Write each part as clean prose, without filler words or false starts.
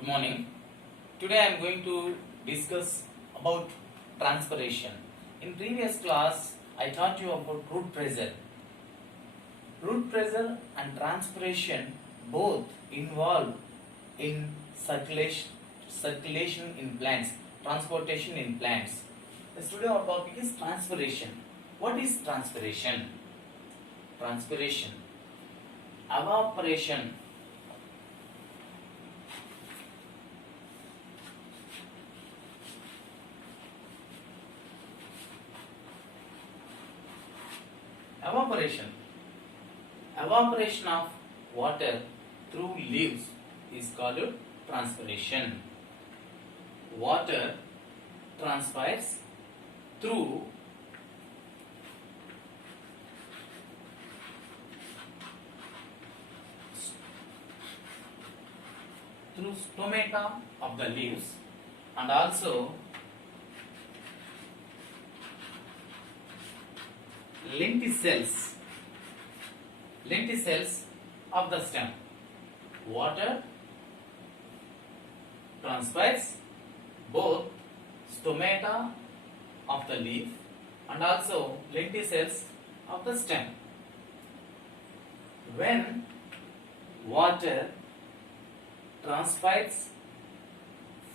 Good morning. Today I am going to discuss about transpiration. In previous class I taught you about root pressure. Root pressure and transpiration both involve in circulation in plants, transportation in plants. Today our topic is transpiration. What is transpiration? Transpiration, evaporation. Evaporation of water through leaves is called transpiration. Water transpires through stomata of the leaves and also lenticels of the stem. Water transpires both stomata of the leaf and also lenticels of the stem. When water transpires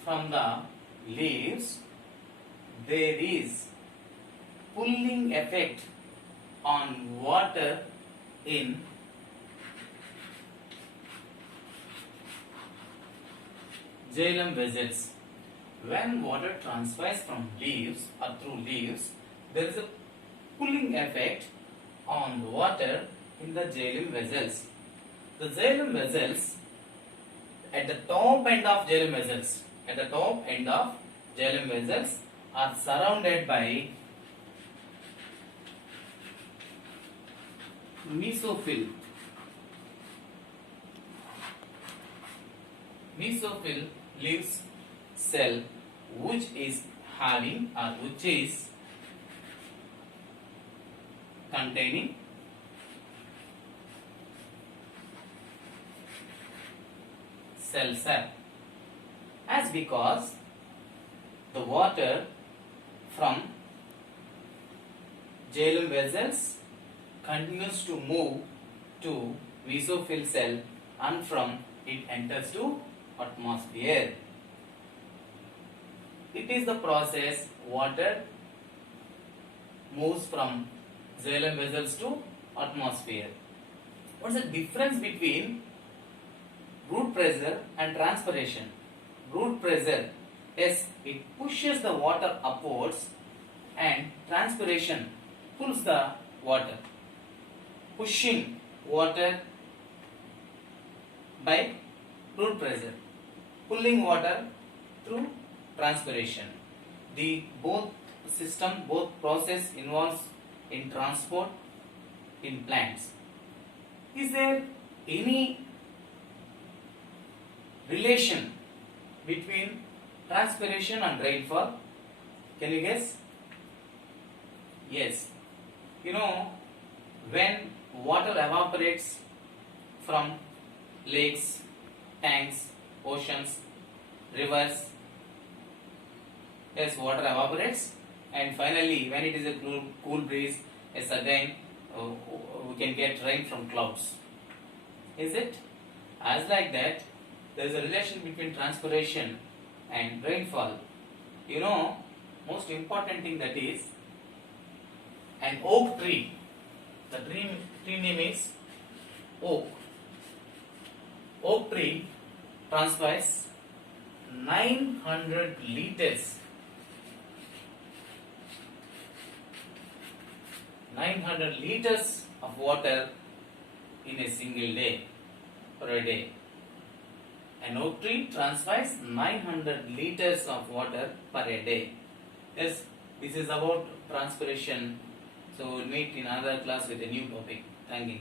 from the leaves, there is pulling effect on water in xylem vessels. When water transpires from leaves or through leaves, there is a pulling effect on water in the xylem vessels. The xylem vessels at the top end of xylem vessels, are surrounded by mesophyll leaves cell which is having or which is containing cell sap, as because the water from xylem vessels continues to move to mesophyll cell and from it enters to atmosphere. It is the process water moves from xylem vessels to atmosphere. What is the difference between root pressure and transpiration? Root pressure, yes, it pushes the water upwards, and transpiration pulls the water. Pushing water by root pressure, pulling water through transpiration. Both process involves in transport in plants. Is there any relation between transpiration and rainfall? Can you guess? Yes. When water evaporates from lakes, tanks, oceans, rivers, yes, water evaporates, and finally when it is a cool breeze, yes, again we can get rain from clouds. Is it? As like that, there is a relation between transpiration and rainfall. Most important thing, that is an oak tree. The tree name is oak. Oak tree transpires 900 liters. 900 liters of water in a single day, per a day. An oak tree transpires 900 liters of water per a day. Yes, this is about transpiration. So we'll meet in another class with a new topic. Thank you.